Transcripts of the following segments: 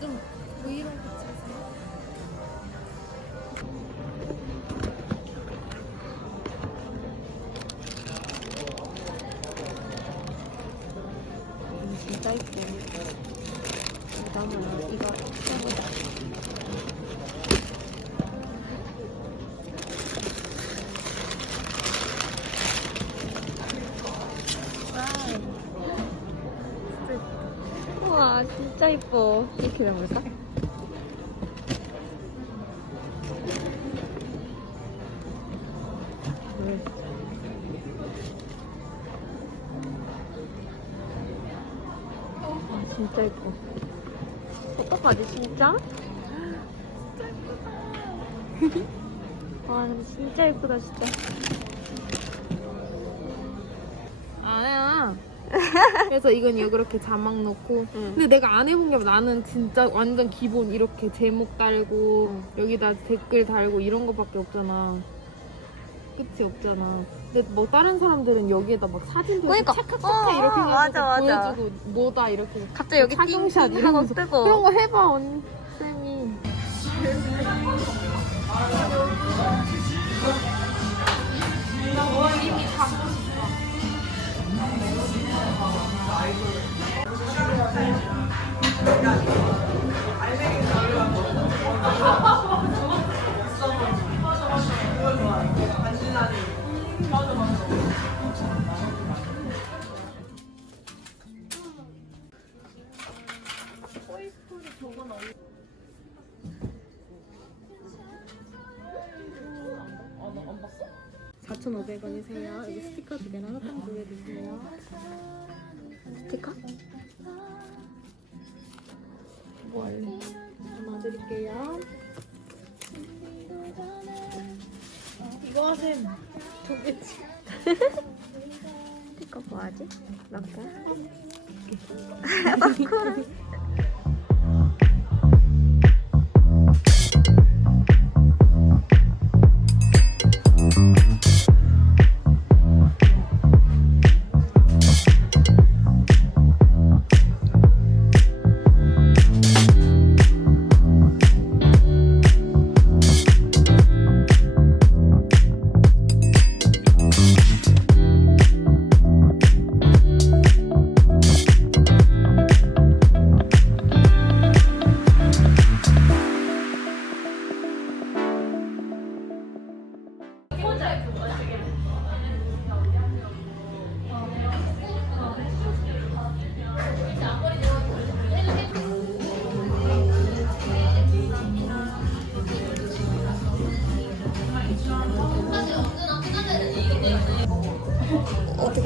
좀 브이로그 찍으세요. 음, 진짜 이쁘. 그다음은 이거 해보자. 진짜 이뻐. 이렇게 잡을까? 왜? 아, 진짜 예뻐. 어떡하지, 진짜? 진짜 예쁘다. 와, 진짜 예쁘다, 진짜. 그래서 이건 이렇게 자막 넣고. 응. 근데 내가 안 해본 게 나는 진짜 완전 기본 이렇게 제목 달고 여기다 댓글 달고 이런 거밖에 없잖아. 끝이 없잖아. 근데 뭐 다른 사람들은 여기에다 막 사진도 그러니까. 이렇게 찰칵 어, 이렇게 해가지고 맞아, 맞아. 보여주고 뭐다 이렇게 갑자기 여기 착용샷 띵 하고 이러면서 뜨고. 그런 거 해봐 언니 쌤이. 4,500원이세요. 여기 스티커 두 개나 사탕 두개 주세요. 스티커? 뭐 할래? 담아드릴게요. 이거 하셈. 두 개치. 스티커 뭐 하지? 넣고.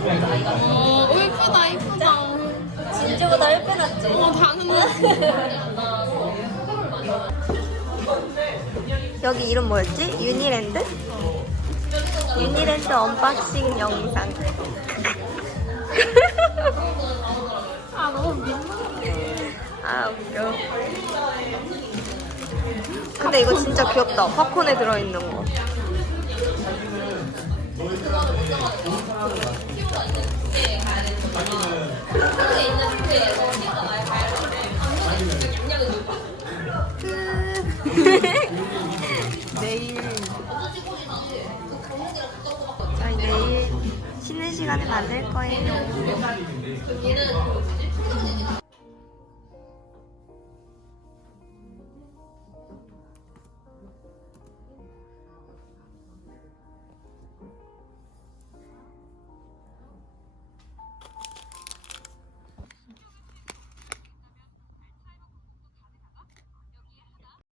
어, 어, 예쁘다, 예쁘다. 진주보다 예쁘 같지? 어, 당연하지. 여기 이름 뭐였지? 유니랜드? 유니랜드 언박싱 영상. 아, 너무 민망해. 아 웃겨. 근데 이거 진짜 귀엽다. 팝콘에 들어있는 거. 내일 저희 내일 쉬는 시간에 만들 거예요.